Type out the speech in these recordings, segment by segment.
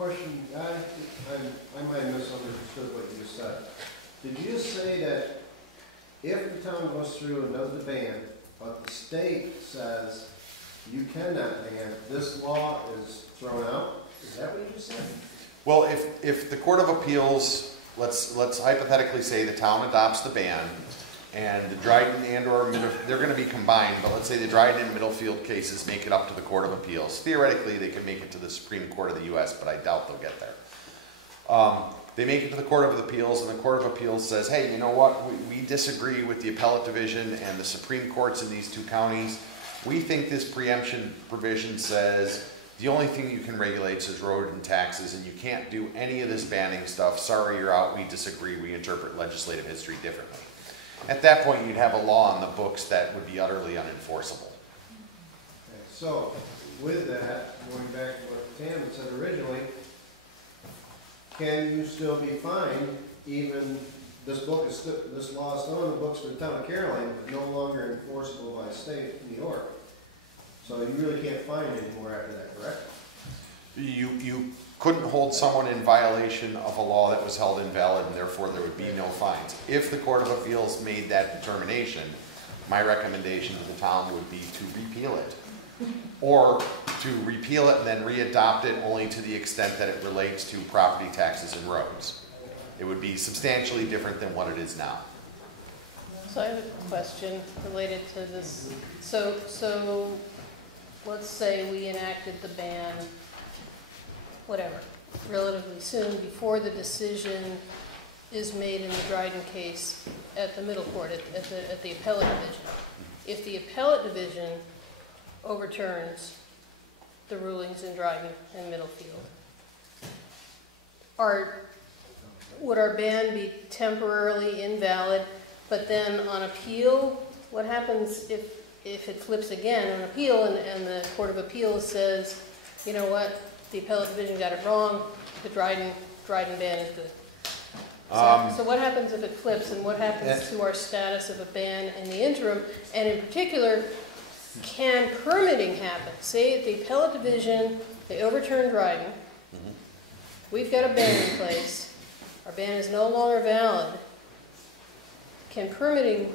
question. I might have misunderstood what you just said. Did you just say that if the town goes through and does the ban, but the state says you cannot ban, this law is thrown out? Is that what you just said? Well, if the Court of Appeals, let's hypothetically say the town adopts the ban, and the Dryden and or they're going to be combined, but let's say the Dryden and Middlefield cases make it up to the Court of Appeals. Theoretically, they can make it to the Supreme Court of the U.S., but I doubt they'll get there. They make it to the Court of Appeals, and the Court of Appeals says, hey, you know what, we disagree with the appellate division and the Supreme Courts in these two counties. We think this preemption provision says the only thing you can regulate is road and taxes, and you can't do any of this banning stuff. Sorry, you're out. We disagree. We interpret legislative history differently. At that point, you'd have a law on the books that would be utterly unenforceable. Okay, so, with that, going back to what Tam had said originally, can you still be fined even this law is still in the books for the town of Caroline, but no longer enforceable by state of New York? So you really can't fine anymore after that, correct? You couldn't hold someone in violation of a law that was held invalid, and therefore there would be no fines. If the Court of Appeals made that determination, my recommendation to the town would be to repeal it. Or to repeal it and then re-adopt it only to the extent that it relates to property taxes and roads. It would be substantially different than what it is now. So I have a question related to this. So let's say we enacted the ban, whatever, relatively soon before the decision is made in the Dryden case at the middle court, at the appellate division. If the appellate division overturns the rulings in Dryden and Middlefield, would our ban be temporarily invalid, but then on appeal, what happens if it flips again on appeal and the Court of Appeals says, you know what, the appellate division got it wrong, the Dryden ban is good? So what happens if it flips, and what happens to our status of a ban in the interim? And in particular, can permitting happen? Say at the appellate division, they overturn Dryden, we've got a ban in place, our ban is no longer valid. Can permitting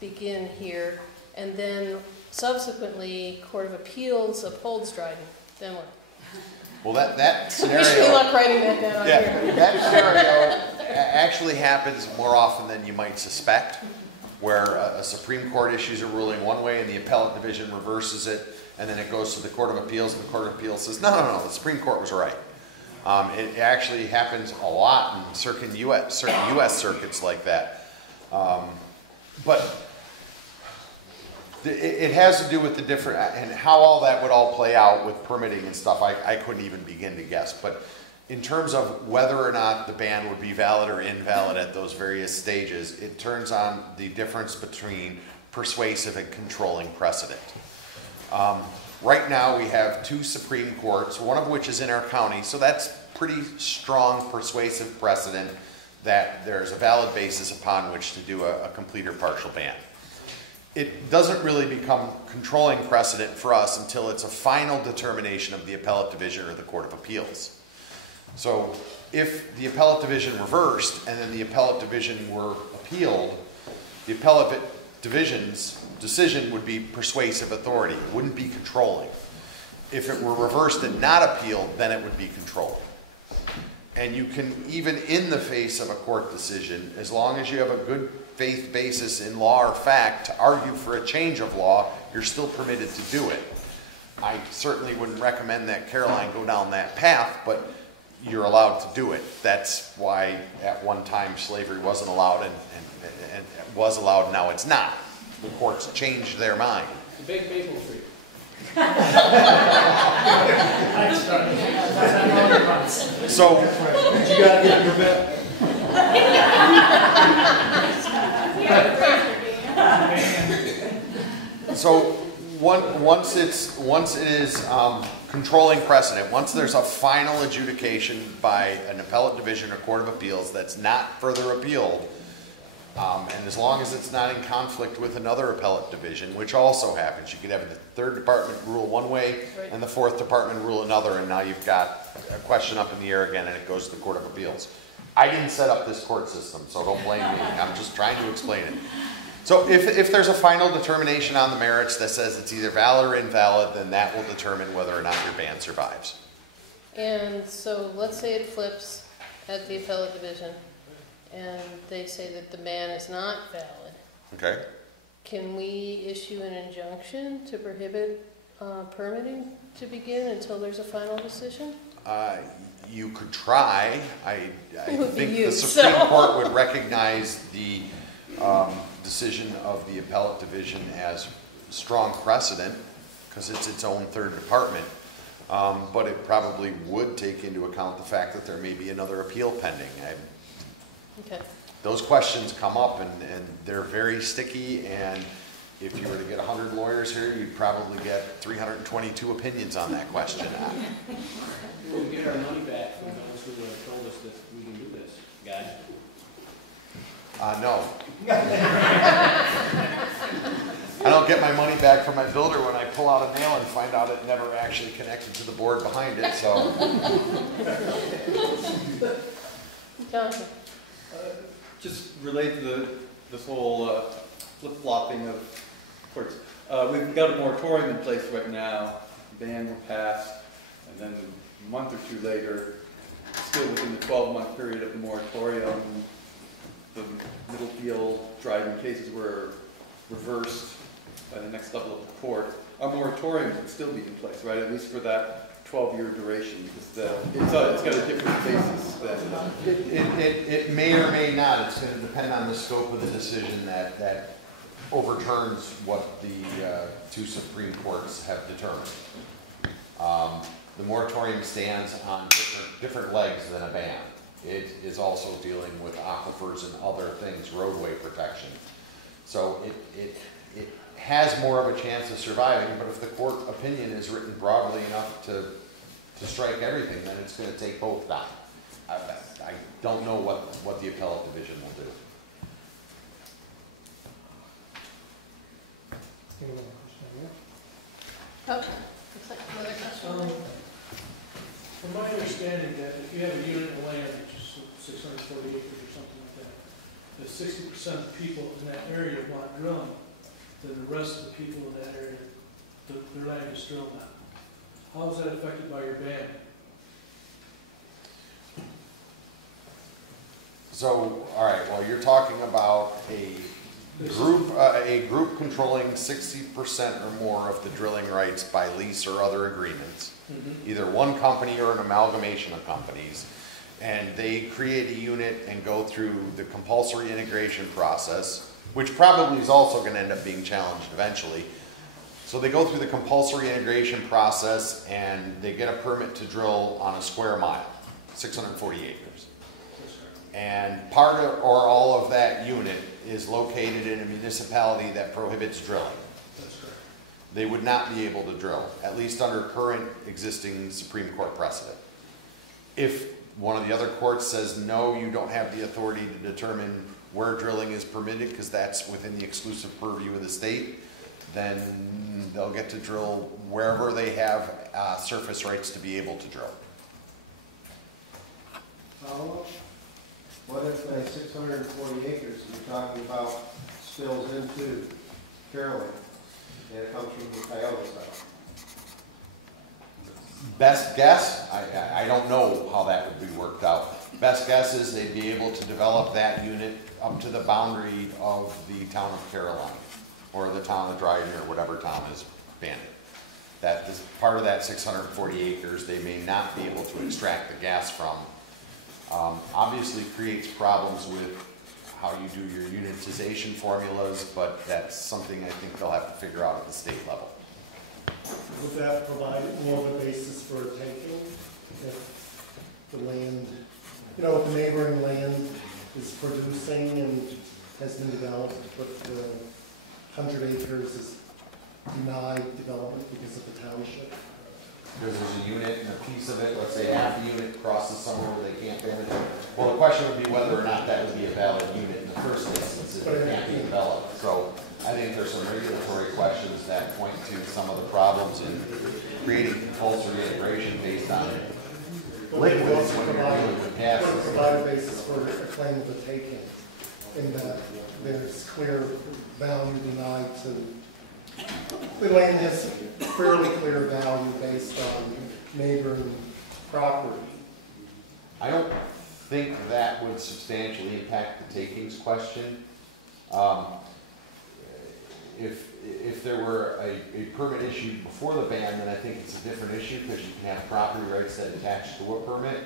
begin here, and then subsequently Court of Appeals upholds Dryden? Then what? Well, that scenario... Wish me luck writing that down here. That scenario actually happens more often than you might suspect, where a Supreme Court issues a ruling one way and the appellate division reverses it, and then it goes to the Court of Appeals, and the Court of Appeals says, no, the Supreme Court was right. It actually happens a lot in certain U.S. circuits like that. But it has to do with the different, and how all that would all play out with permitting and stuff, I couldn't even begin to guess. But in terms of whether or not the ban would be valid or invalid at those various stages, it turns on the difference between persuasive and controlling precedent. Right now we have two Supreme Courts, one of which is in our county, so that's pretty strong persuasive precedent that there's a valid basis upon which to do a complete or partial ban. It doesn't really become controlling precedent for us until it's a final determination of the appellate division or the Court of Appeals. So if the appellate division reversed and then the appellate division were appealed, the appellate division's decision would be persuasive authority. It wouldn't be controlling. If it were reversed and not appealed, then it would be controlling. And you can, even in the face of a court decision, as long as you have a good faith basis in law or fact to argue for a change of law, you're still permitted to do it. I certainly wouldn't recommend that Caroline go down that path, but you're allowed to do it. That's why at one time slavery wasn't allowed and was allowed, now it's not. The courts changed their mind. The big maple tree. So, You gotta get your permit. So once it is controlling precedent, once there's a final adjudication by an appellate division or Court of Appeals that's not further appealed, And as long as it's not in conflict with another appellate division, which also happens, you could have the third department rule one way Right. and the fourth department rule another, and now you've got a question up in the air again and it goes to the Court of Appeals. I didn't set up this court system, so don't blame me. I'm just trying to explain it. So if there's a final determination on the merits that says it's either valid or invalid, then that will determine whether or not your ban survives. And so let's say it flips at the appellate division and they say that the ban is not valid. Okay? Can we issue an injunction to prohibit permitting to begin until there's a final decision? You could try. I It would be think you, the Supreme so. Court would recognize the decision of the appellate division as strong precedent because it's its own third department. But it probably would take into account the fact that there may be another appeal pending. Okay. Those questions come up and they're very sticky, and if you were to get 100 lawyers here, you'd probably get 322 opinions on that question. We'll get our money back from those who have told us that we can do this, guys. No. I don't get my money back from my builder when I pull out a nail and find out it never actually connected to the board behind it, so. Jonathan? Just relate to this whole flip-flopping of courts. We've got a moratorium in place right now. The ban will pass, and then a month or two later, still within the 12-month period of the moratorium, the Middlefield driving cases were reversed by the next level of the court. Our moratorium would still be in place, right? At least for that 12-year duration, because it's got a different basis than. It may or may not. It's going to depend on the scope of the decision that overturns what the two Supreme Courts have determined. The moratorium stands on different legs than a ban. It is also dealing with aquifers and other things, roadway protection. So it has more of a chance of surviving, but if the court opinion is written broadly enough to strike everything, then it's going to take both down. I don't know what the appellate division will do. Oh, looks like another question. From my understanding, that if you have a unit of land, which is 640 acres or something like that, if 60% of the people in that area want drilling, then the rest of the people in that area, their land is drilled now. How is that affected by your ban? So, all right, well, you're talking about a group controlling 60% or more of the drilling rights by lease or other agreements. Either one company or an amalgamation of companies, and they create a unit and go through the compulsory integration process, which probably is also going to end up being challenged eventually. So they go through the compulsory integration process and they get a permit to drill on a square mile, 640 acres. And part of, or all of that unit is located in a municipality that prohibits drilling. That's correct. They would not be able to drill, at least under current existing Supreme Court precedent. If one of the other courts says, no, you don't have the authority to determine where drilling is permitted because that's within the exclusive purview of the state, then they'll get to drill wherever they have surface rights to be able to drill. What if the 640 acres you're talking about spills into Carolyn and it comes from the Coyote stuff? Best guess, I don't know how that would be worked out. Best guess is they'd be able to develop that unit up to the boundary of the town of Caroline or the town of Dryden or whatever town is banned. That is part of that 640 acres they may not be able to extract the gas from. Obviously creates problems with how you do your unitization formulas, but that's something I think they'll have to figure out at the state level. Would that provide more of a basis for a taking if the land, you know, if the neighboring land is producing and has been developed, but the 100 acres is denied development because of the township? Because there's a unit and a piece of it, let's say half the unit crosses somewhere where they can't ban it. Well, the question would be whether or not that would be a valid unit in the first instance if it can't be developed. So I think there's some regulatory questions that point to some of the problems in creating compulsory integration based on liquids when you're dealing with gases. Would provide a basis for a claim of the taking, in that there's clear value denied to, the land has fairly clear value based on neighboring property. I don't think that would substantially impact the takings question. If there were a permit issued before the ban, then I think it's a different issue because you can have property rights that attach to a permit.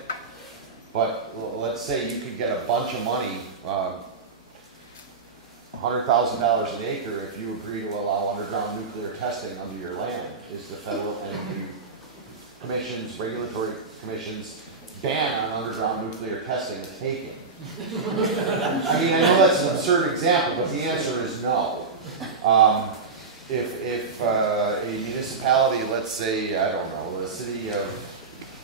But let's say you could get a bunch of money, $100,000 an acre, if you agree to allow underground nuclear testing under your land. Is the federal and the commissions, regulatory commissions, ban on underground nuclear testing a taking? I mean, I know that's an absurd example, but the answer is no. If a municipality, let's say, I don't know, the city of,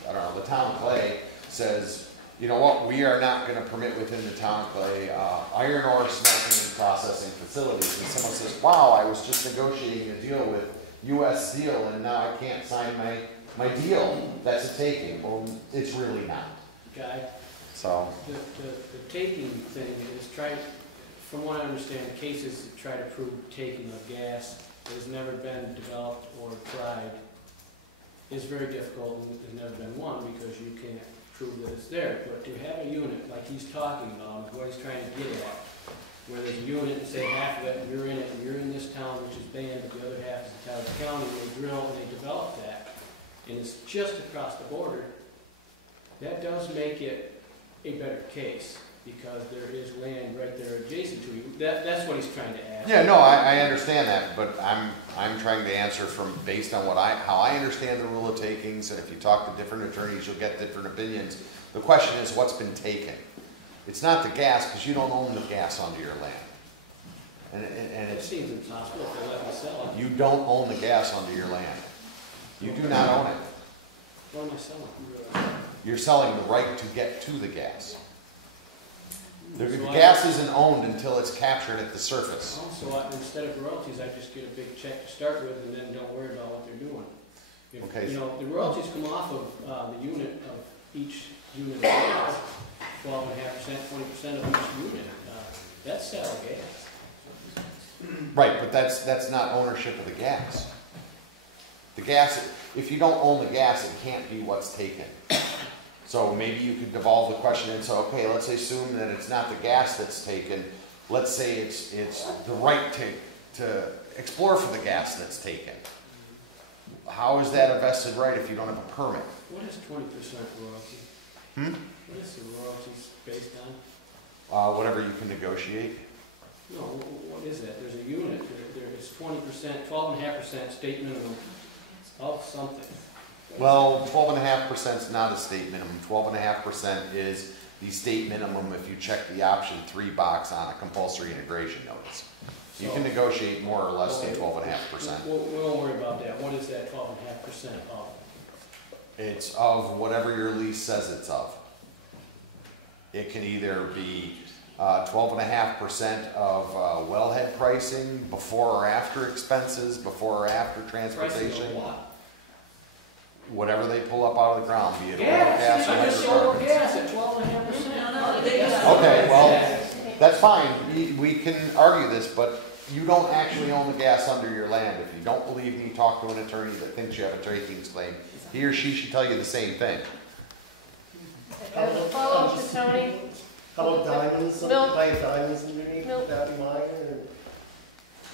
I don't know, the town of Clay says, you know what, we are not going to permit within the town of Clay iron ore smelting and processing facilities. And someone says, wow, I was just negotiating a deal with U.S. Steel and now I can't sign my deal. That's a taking. Well, it's really not. Guy, So the taking thing is from what I understand, cases that try to prove taking of gas that has never been developed or tried is very difficult and has never been won because you can't prove that it's there. But to have a unit like he's talking about, what he's trying to get at, where there's a unit and say half of it, and you're in it, and you're in this town which is banned, but the other half is the town of the county, and they drill and they develop that, and it's just across the border, that does make it a better case, because there is land right there adjacent to you. That's what he's trying to ask. yeah, no, I understand that, but I'm trying to answer from based on how I understand the rule of takings. And if you talk to different attorneys, you'll get different opinions. The question is, what's been taken? It's not the gas because you don't own the gas onto your land, and It it's seems impossible if they let me sell it. you don't own the gas onto your land. You do not own it. What am I selling? You're selling the right to get to the gas. The So gas isn't owned until it's captured at the surface. So instead of royalties, I just get a big check to start with and then don't worry about what they're doing. If, Okay. You know, the royalties come off of the unit of each unit of gas, 12.5%, 20% of each unit. That's sale of gas. Right, but that's not ownership of the gas. The gas, if you don't own the gas, it can't be what's taken. So maybe you could devolve the question and say, okay, let's assume that it's not the gas that's taken. Let's say it's the right to explore for the gas that's taken. How is that a vested right if you don't have a permit? What is 20% royalty? What is the royalties based on? Whatever you can negotiate. No, what is that? There's a unit, there is 20%, 12.5% state minimum of something. Well, 12.5% is not a state minimum. 12.5% is the state minimum if you check the option 3 box on a compulsory integration notice. You can negotiate more or less than 12.5%. We won't worry about that. What is that 12.5% of? It's of whatever your lease says it's of. It can either be 12.5% of wellhead pricing, before or after expenses, before or after transportation. Pricing of what? Whatever they pull up out of the ground, be it oil, Gas. gas, or I just sold hydrocarbons. gas at 12.5%. Okay, well, that's fine. We can argue this, but you don't actually own the gas under your land. If you don't believe me, talk to an attorney that thinks you have a takings claim. He or she should tell you the same thing. As a follow-up to Tony, How about diamonds? Bill? If I have diamonds underneath, Bill? would that be mine or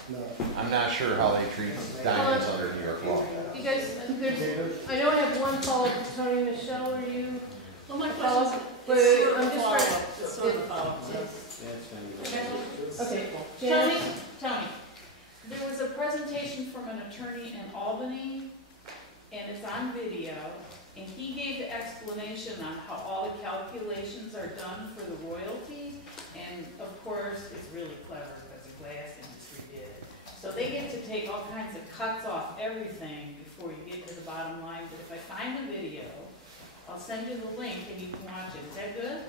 no? I'm not sure how they treat diamonds under New York law. you guys, I know I have one follow-up to Tony. Michelle, are you? Well, my Follow-up? question Wait, is wait, sort I'm of just follow-up. trying- It's sort of follow-up. Okay, Tony, Jan, Tony, there was a presentation from an attorney in Albany, and it's on video, and he gave the explanation on how all the calculations are done for the royalties, and of course, it's really clever because the glass industry did it. So they get to take all kinds of cuts off everything before you get to the bottom line, but if I find the video, I'll send you the link and you can watch it. Is that good?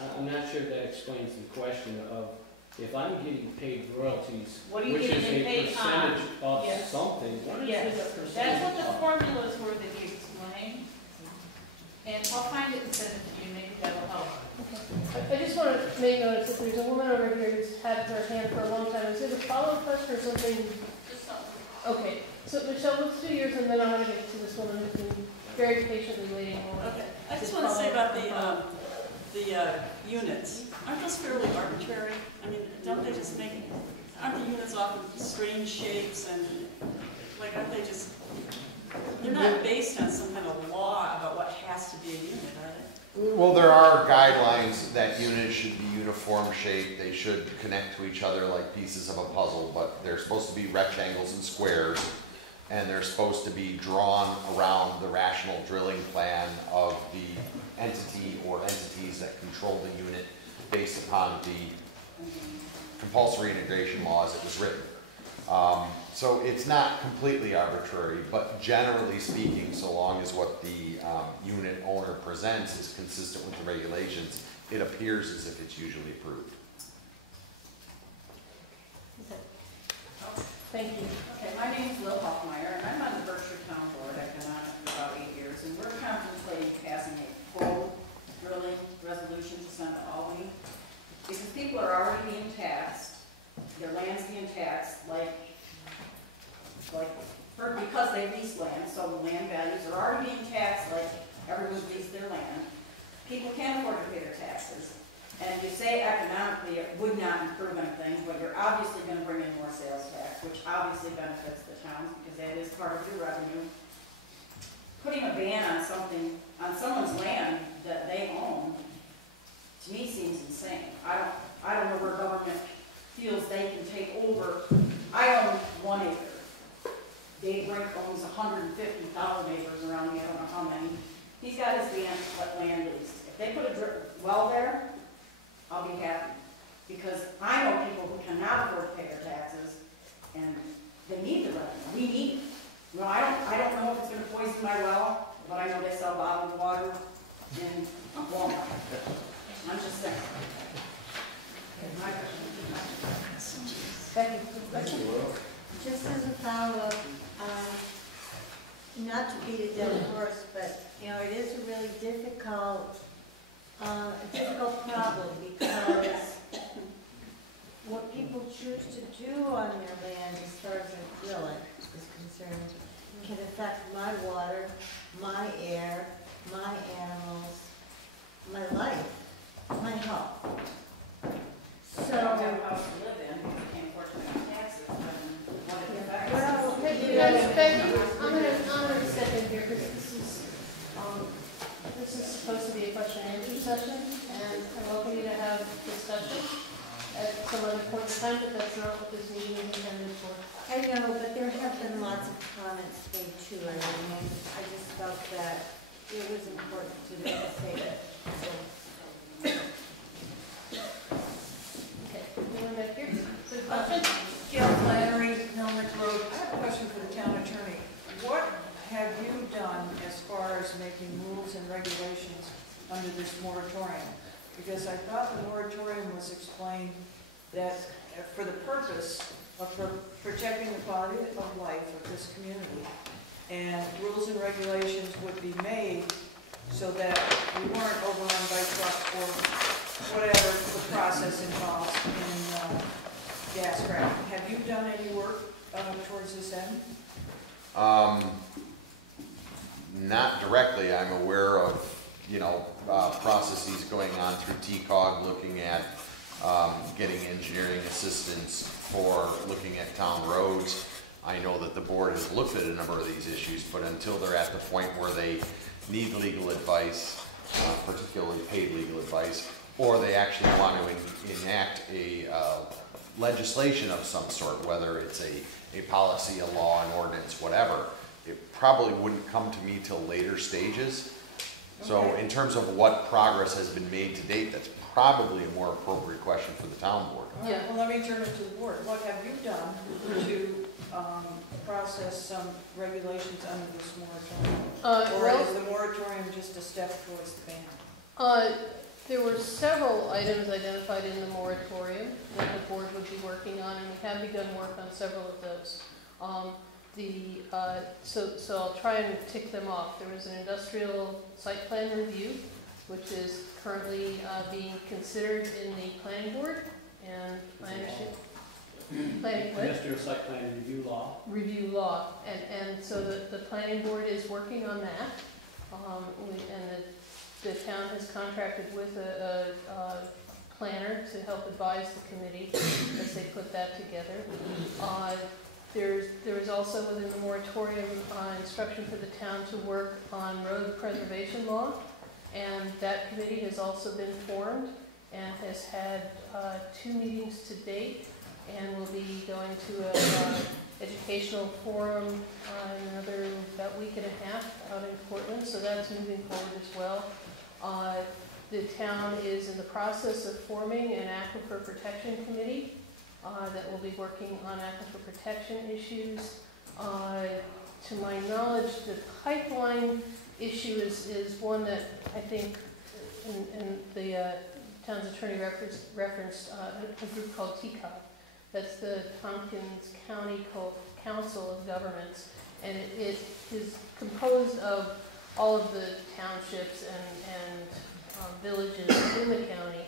I'm not sure that explains the question of, if I'm getting paid royalties, What are you which is getting a paid on? percentage of Yes. something, what is Yes, it a that's percentage what the of? formulas were that he explained. And I'll find it and send it to you, maybe that'll help. I just want to make notice that there's a woman over here who's had her hand for a long time. Is it a follow-up question or something? Just something. Okay, so Michelle, let's do yours, and then I'm going to get to this woman who's been very patiently waiting. Okay, I just want to say about the units. Aren't those fairly arbitrary? I mean, don't they just make, aren't the units often strange shapes and, like, aren't they just, they're not based on some kind of law about what has to be a unit, are they? Well, there are guidelines that units should be uniform shaped, they should connect to each other like pieces of a puzzle, but they're supposed to be rectangles and squares, and they're supposed to be drawn around the rational drilling plan of the entity or entities that control the unit based upon the compulsory integration law as it was written. So it's not completely arbitrary, but generally speaking, so long as what the unit owner presents is consistent with the regulations, it appears as if it's usually approved. Thank you. Okay, my name's Lil Hoffmeyer, and I'm on the Berkshire Town Board. I've been on it for about 8 years, and we're contemplating passing a full drilling resolution to send to Albany. Because people are already being taxed, their land's being taxed, because they lease land, so the land values are already being taxed like everyone's leased their land. People can't afford to pay their taxes. And you say economically it would not improve anything, but you're obviously going to bring in more sales tax, which obviously benefits the towns because that is part of your revenue. Putting a ban on something, on someone's land that they own, to me seems insane. I don't know where government feels they can take over. I own 1 acre. Dave Brink owns 150,000 acres around me, I don't know how many. He's got his land leased. If they put a well there, I'll be happy. Because I know people who cannot afford to pay their taxes, and they need the revenue. We need it. Well, I don't know if it's going to poison my well, but I know they sell bottled water in Walmart. I'm just saying. Becky. Just as a follow-up, not to beat a dead horse, but, you know, it is a really difficult problem because what people choose to do on their land as far as their drilling is concerned can affect my water, my air, my animals, my life, my health. So I don't have a house to live in, because I can't afford to pay taxes, and what it affects. Well, Hey, you guys, Becky, I'm gonna step in here because this is supposed to be a question and answer session, and I welcome you to have discussion at some other point in time, but that's not what this meeting is intended for. I know, but there have been lots of comments made too, and I just felt that it was important to say that. Okay, anyone back here? Good question? Gail Flannery, Milnick Road. I have a question for the town attorney. What have you done as far as making rules and regulations under this moratorium? Because I thought the moratorium was explained that for the purpose of protecting the quality of life of this community, and rules and regulations would be made so that we weren't overrun by trucks or whatever the process involves in gas fracking. Have you done any work towards this end? Not directly. I'm aware of, processes going on through TCOG, looking at getting engineering assistance for looking at town roads. I know that the board has looked at a number of these issues, but until they're at the point where they need legal advice, particularly paid legal advice, or they actually want to enact a legislation of some sort, whether it's a policy, a law, an ordinance, whatever, it probably wouldn't come to me till later stages. So in terms of what progress has been made to date, that's probably a more appropriate question for the town board. Yeah. Well, let me turn it to the board. What have you done to process some regulations under this moratorium? Or is the moratorium just a step towards the ban? There were several items identified in the moratorium that the board would be working on, and we have begun work on several of those. So I'll try and tick them off. There was an industrial site plan review, which is currently being considered in the planning board, and I understand. Industrial site plan review law. Review law, and so the planning board is working on that. And the town has contracted with a planner to help advise the committee as they put that together. There is also within the moratorium instruction for the town to work on road preservation law, and that committee has also been formed and has had 2 meetings to date, and will be going to an educational forum in another about week and a half out in Portland, so that's moving forward as well. The town is in the process of forming an aquifer protection committee that will be working on aquifer protection issues. To my knowledge, the pipeline issue is one that I think, and the town's attorney referenced a group called TCOG. That's the Tompkins County Council of Governments, and it is composed of all of the townships and villages in the county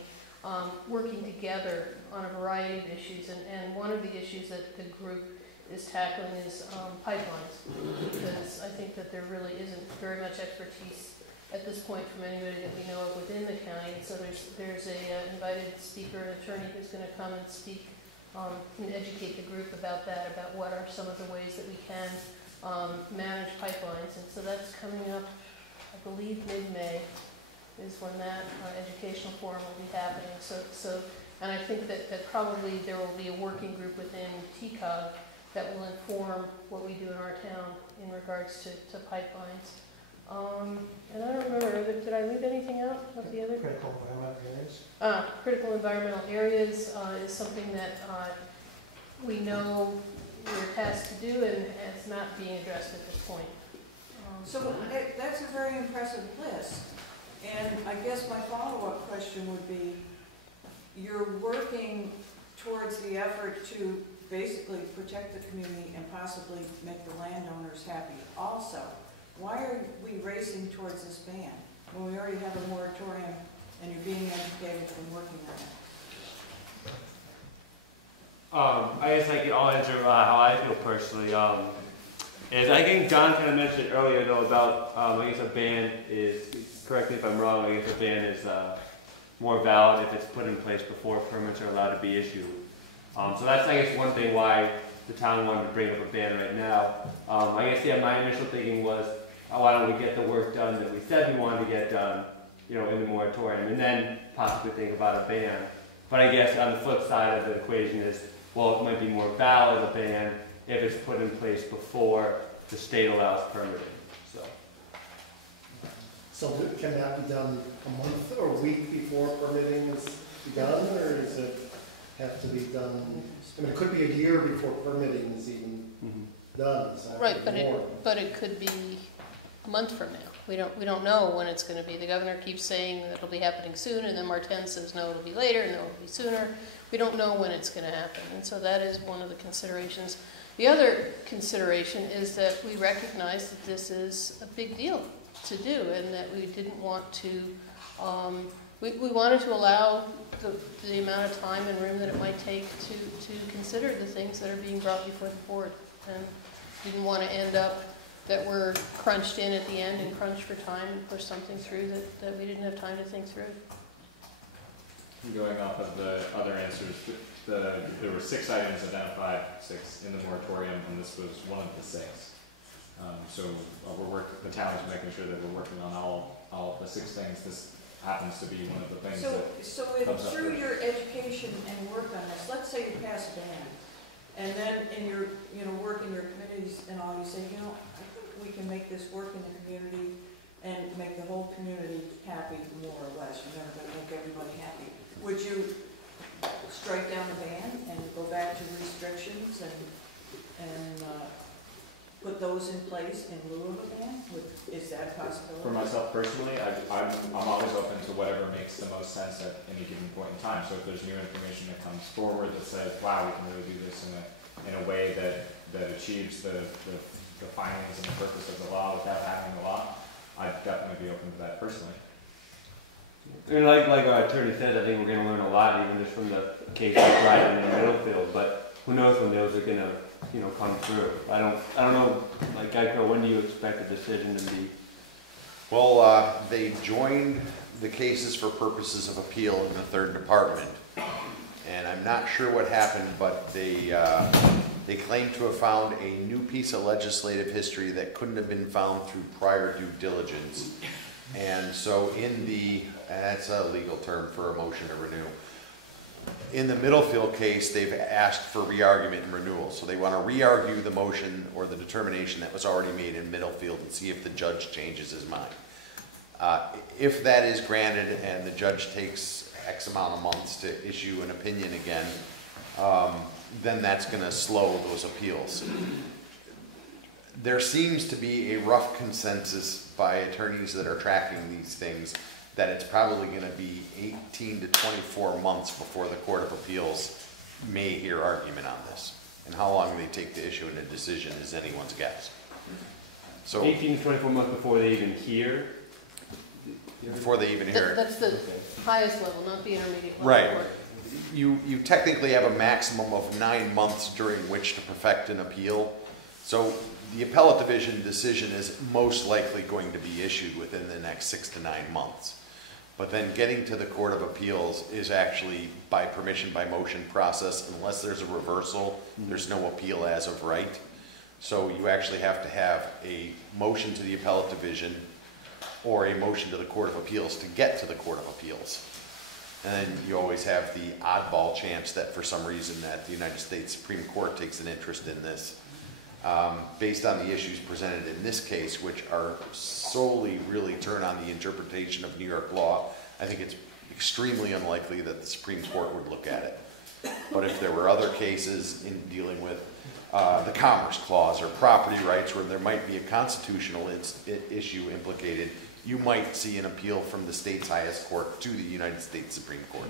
working together on a variety of issues. And one of the issues that the group is tackling is pipelines, because I think that there really isn't very much expertise at this point from anybody that we know of within the county. And so there's a invited speaker, an attorney who's going to come and speak and educate the group about that, about what are some of the ways that we can manage pipelines. And so that's coming up, I believe, mid-May is when that educational forum will be happening. And I think that probably there will be a working group within TCOG that will inform what we do in our town in regards to pipelines. And I don't remember, did I leave anything out of the other? Critical environmental areas. Critical environmental areas is something that we know we're tasked to do, and it's not being addressed at this point. So that's a very impressive list. And I guess my follow-up question would be, you're working towards the effort to basically protect the community and possibly make the landowners happy also. Why are we racing towards this ban when we already have a moratorium and you're being educated and working on it? I guess I'll answer how I feel personally. Is I think John kind of mentioned earlier though about I guess a ban is, correct me if I'm wrong, I guess a ban is more valid if it's put in place before permits are allowed to be issued. So that's I guess one thing why the town wanted to bring up a ban right now. I guess my initial thinking was, why don't we get the work done that we said we wanted to get done, in the moratorium, and then possibly think about a ban. But I guess on the flip side of the equation is, well, it might be more valid a ban if it's put in place before the state allows permitting. So can that be done a month or a week before permitting is done, or does it have to be done? I mean, it could be a year before permitting is even done. Is that Right, more? but it could be a month from now. We don't know when it's going to be. The governor keeps saying that it'll be happening soon, and then Martin says no, it'll be later, and no, it'll be sooner. We don't know when it's going to happen, and so that is one of the considerations. The other consideration is that we recognize that this is a big deal to do, and that we didn't want to, we wanted to allow the amount of time and room that it might take to consider the things that are being brought before the board, and didn't want to end up that we're crunched in at the end and crunched for time and push something through that we didn't have time to think through. Going off of the other answers, there were 6 items identified, 6 in the moratorium, and this was one of the 6. So the town is making sure that we're working on all of the 6 things. This happens to be one of the things So through your education and work on this, let's say you pass a ban, and then in your work in your committees and all, you say, I think we can make this work in the community and make the whole community happy, more or less. You're never going to make everybody happy. Would you strike down the ban and go back to restrictions and put those in place in lieu of a ban? Is that a possibility? For myself personally, I'm always open to whatever makes the most sense at any given point in time. So if there's new information that comes forward that says, wow, we can really do this in a way that achieves the findings and the purpose of the law without having the law, I'd definitely be open to that personally. And like our attorney said, I think we're going to learn a lot even just from the case right in the middle field. But who knows when those are going to, come through? I don't know. Like Geico, when do you expect a decision to be? Well, they joined the cases for purposes of appeal in the third department, and I'm not sure what happened, but they claim to have found a new piece of legislative history that couldn't have been found through prior due diligence. And so that's a legal term for a motion to renew. In the Middlefield case, they've asked for re-argument and renewal. So they want to re-argue the motion or the determination that was already made in Middlefield and see if the judge changes his mind. If that is granted and the judge takes X amount of months to issue an opinion again, then that's going to slow those appeals. There seems to be a rough consensus by attorneys that are tracking these things that it's probably going to be 18 to 24 months before the Court of Appeals may hear argument on this. And how long they take to issue a decision is anyone's guess. So 18 to 24 months before they even hear? Before they even hear it. That's the highest level, not the intermediate level. Right. You technically have a maximum of 9 months during which to perfect an appeal. So the appellate division decision is most likely going to be issued within the next 6 to 9 months. But then getting to the Court of Appeals is actually by permission by motion process. Unless there's a reversal, there's no appeal as of right. So you actually have to have a motion to the appellate division or a motion to the Court of Appeals to get to the Court of Appeals. And then you always have the oddball chance that for some reason that the United States Supreme Court takes an interest in this. Based on the issues presented in this case, which are solely really turn on the interpretation of New York law, I think it's extremely unlikely that the Supreme Court would look at it. But if there were other cases in dealing with the Commerce Clause or property rights where there might be a constitutional issue implicated, you might see an appeal from the state's highest court to the United States Supreme Court.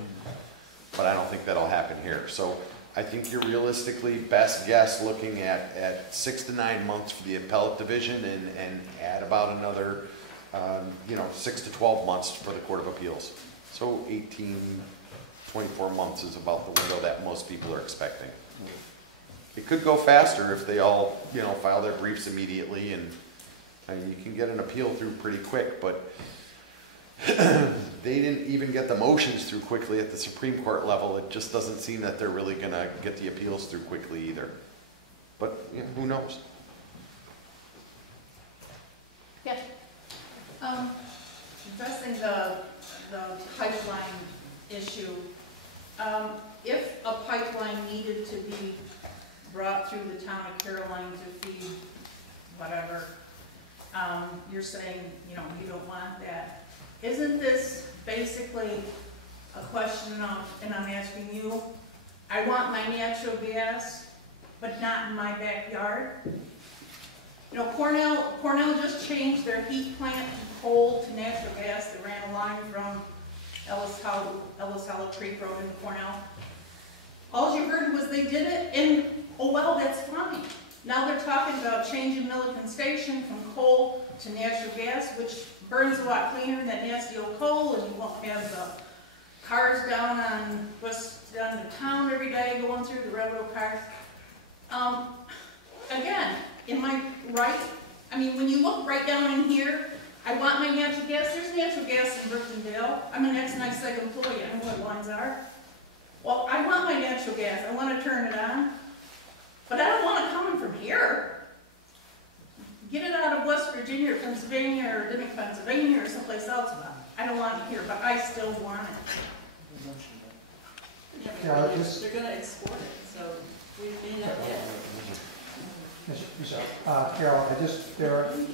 But I don't think that'll happen here. So I think you're realistically best guess looking at 6 to 9 months for the appellate division and add about another 6 to 12 months for the Court of Appeals. So 18, 24 months is about the window that most people are expecting. It could go faster if they all file their briefs immediately, and you can get an appeal through pretty quick, but they didn't even get the motions through quickly at the Supreme Court level. It just doesn't seem that they're really going to get the appeals through quickly either. But who knows? Yes. Addressing the pipeline issue, if a pipeline needed to be brought through the town of Caroline to feed whatever, you're saying, you don't want that. Isn't this basically a question of, and I'm asking you, I want my natural gas, but not in my backyard? Cornell just changed their heat plant from coal to natural gas. They ran a line from Ellis Hollow Creek Road into Cornell. All you heard was they did it, and oh well, that's fine. Now they're talking about changing Milliken Station from coal to natural gas, which burns a lot cleaner than nasty old coal, and you won't have the cars down to town every day going through the railroad cars. Again, am I right? I mean, when you look right down in here, I want my natural gas. There's natural gas in Brookendale. I'm an ex-NYSEG employee. I know what lines are. Well, I want my natural gas. I want to turn it on. But I don't want it coming from here. Get it out of West Virginia or Pennsylvania or Dimmock, Pennsylvania or someplace else. I don't want it here, but I still want it. Yeah, they're going to export it, so we may not get it. Carol,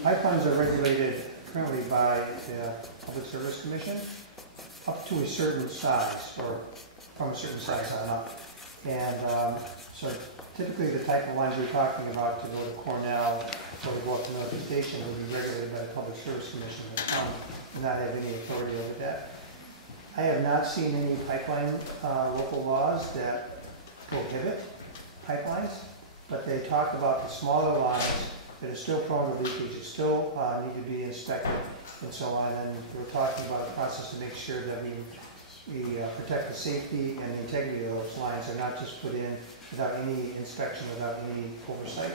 pipelines are regulated currently by the Public Service Commission up to a certain size, or from a certain size on up. And so typically the type of lines we're talking about to go to Cornell or they go up to another station, will be regulated by the Public Service Commission of the town, and not have any authority over that. I have not seen any pipeline, local laws that prohibit pipelines, but they talk about the smaller lines that are still prone to leakage, that still need to be inspected and so on. And we're talking about a process to make sure that we protect the safety and the integrity of those lines. They're not just put in without any inspection, without any oversight.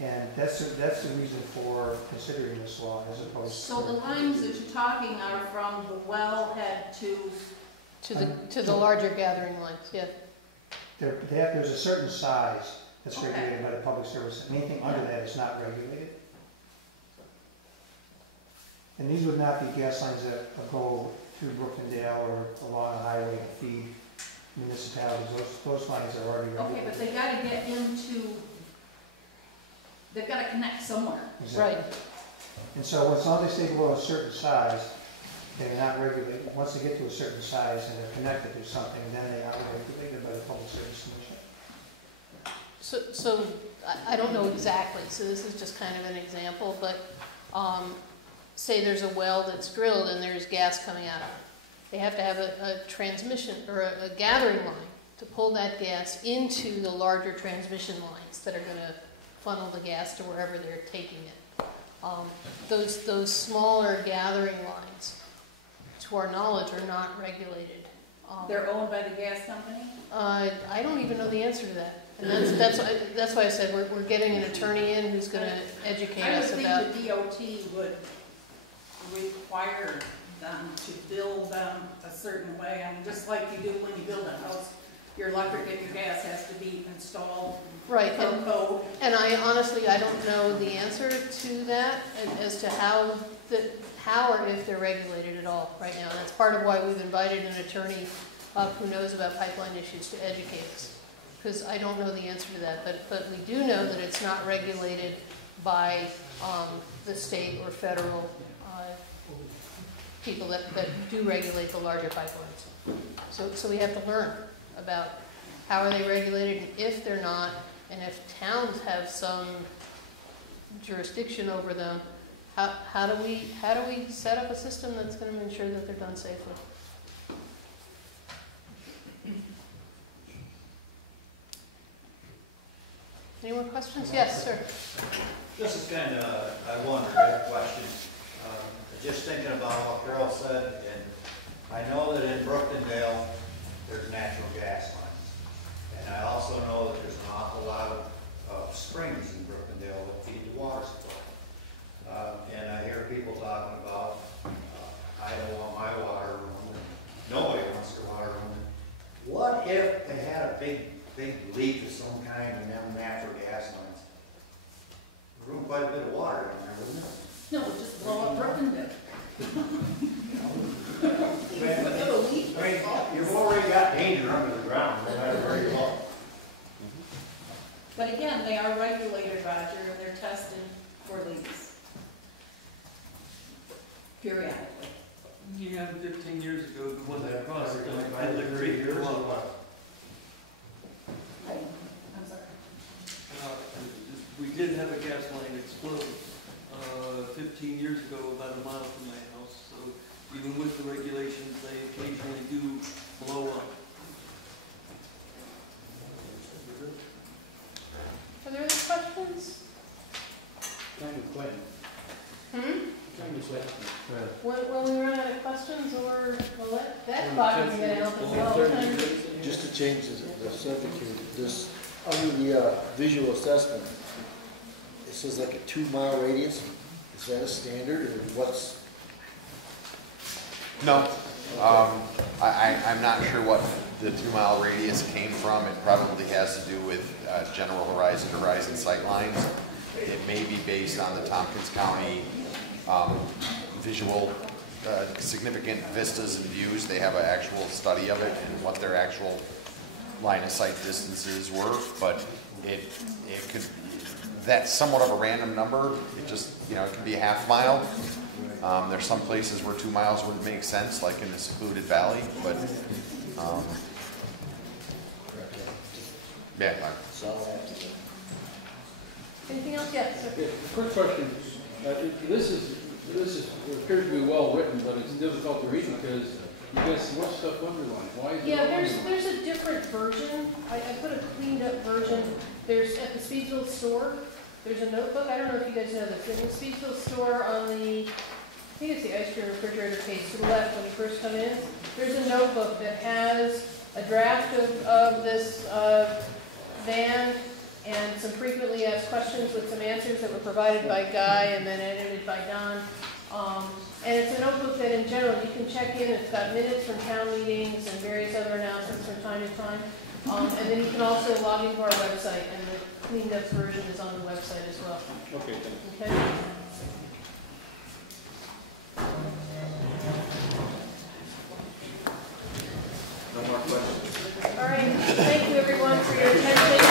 And that's the reason for considering this law as opposed to... So the lines that you're talking are from the wellhead to the larger gathering lines, yeah. There's a certain size that's regulated by the Public Service. Anything under that is not regulated. And these would not be gas lines that go through Brookendale or along a highway to feed municipalities. Those lines are already regulated. Okay, but they gotta get into, they've gotta connect somewhere. Exactly. Right. And so as long as they go a certain size, they're not regulated. Once they get to a certain size and they're connected to something, then they are regulated by the Public Service Commission. So I don't know exactly, so this is just kind of an example, but say there's a well that's drilled and there's gas coming out of it. They have to have a transmission or a gathering line to pull that gas into the larger transmission lines that are going to funnel the gas to wherever they're taking it. Those smaller gathering lines, to our knowledge, are not regulated. They're owned by the gas company? I don't even know the answer to that. And that's why I said we're getting an attorney in who's going to educate us about. I would think the DOT would require them to build them a certain way. I mean, just like you do when you build a house, your electric and your gas has to be installed Right, per code. and I honestly don't know the answer to that as to how or if they're regulated at all right now. That's part of why we've invited an attorney who knows about pipeline issues to educate us. Because I don't know the answer to that, but we do know that it's not regulated by the state or federal people that do regulate the larger pipelines. So we have to learn about how are they regulated and if they're not, and if towns have some jurisdiction over them, how do we set up a system that's going to ensure that they're done safely? Any more questions? Yes, sir. This is kind of, I wonder, a question. Just thinking about what Carol said, and I know that in Brookendale, there's natural gas lines. And I also know that there's an awful lot of springs in Brookendale that feed the water supply. And I hear people talking about, I don't want my water ruined. Nobody wants their water ruined. What if they had a big leak of some kind in them natural gas lines? Ruin quite a bit of water in there, wouldn't it? No, just blow up Brookendale. You've already got danger under the ground, no matter where you look. But again, they are regulated, Roger, and they're tested for leaks periodically. Yeah, 15 years ago, the one that crossed at the creek. I'm sorry. We did have a gas line explode 15 years ago, about a mile from my house. So even with the regulations, they occasionally do blow up. Are there any questions? Kind of quick. Kind of quick. When we run out of questions, or well, that clock can get help as well. Just to change the subject here, this, under the visual assessment, it says like a 2-mile radius. Is that a standard, or what's? No. I'm not sure what the 2-mile radius came from. It probably has to do with general horizon sight lines. It may be based on the Tompkins County visual significant vistas and views. They have an actual study of it and what their actual line of sight distances were, but it could, that's somewhat of a random number. It just, it could be a half mile. There's some places where 2 miles wouldn't make sense, like in the secluded valley, but yeah. Anything else? Yes, sir. Quick question. This appears to be well written, but it's difficult to read because you got so much stuff underlined. Why is it Yeah, underlined? there's a different version. I put a cleaned up version. There's at the Speedsville store. There's a notebook. I don't know if you guys know this. In the Speedsville store on the, I think it's the ice cream refrigerator page to the left when you first come in, there's a notebook that has a draft of this van and some frequently asked questions with some answers that were provided by Guy and then edited by Don. And it's a notebook that in general you can check in. It's got minutes from town meetings and various other announcements from time to time. And then you can also log into our website, and the cleaned up version is on the website as well. Okay, thank you. Okay? No more questions. All right. Thank you everyone for your attention.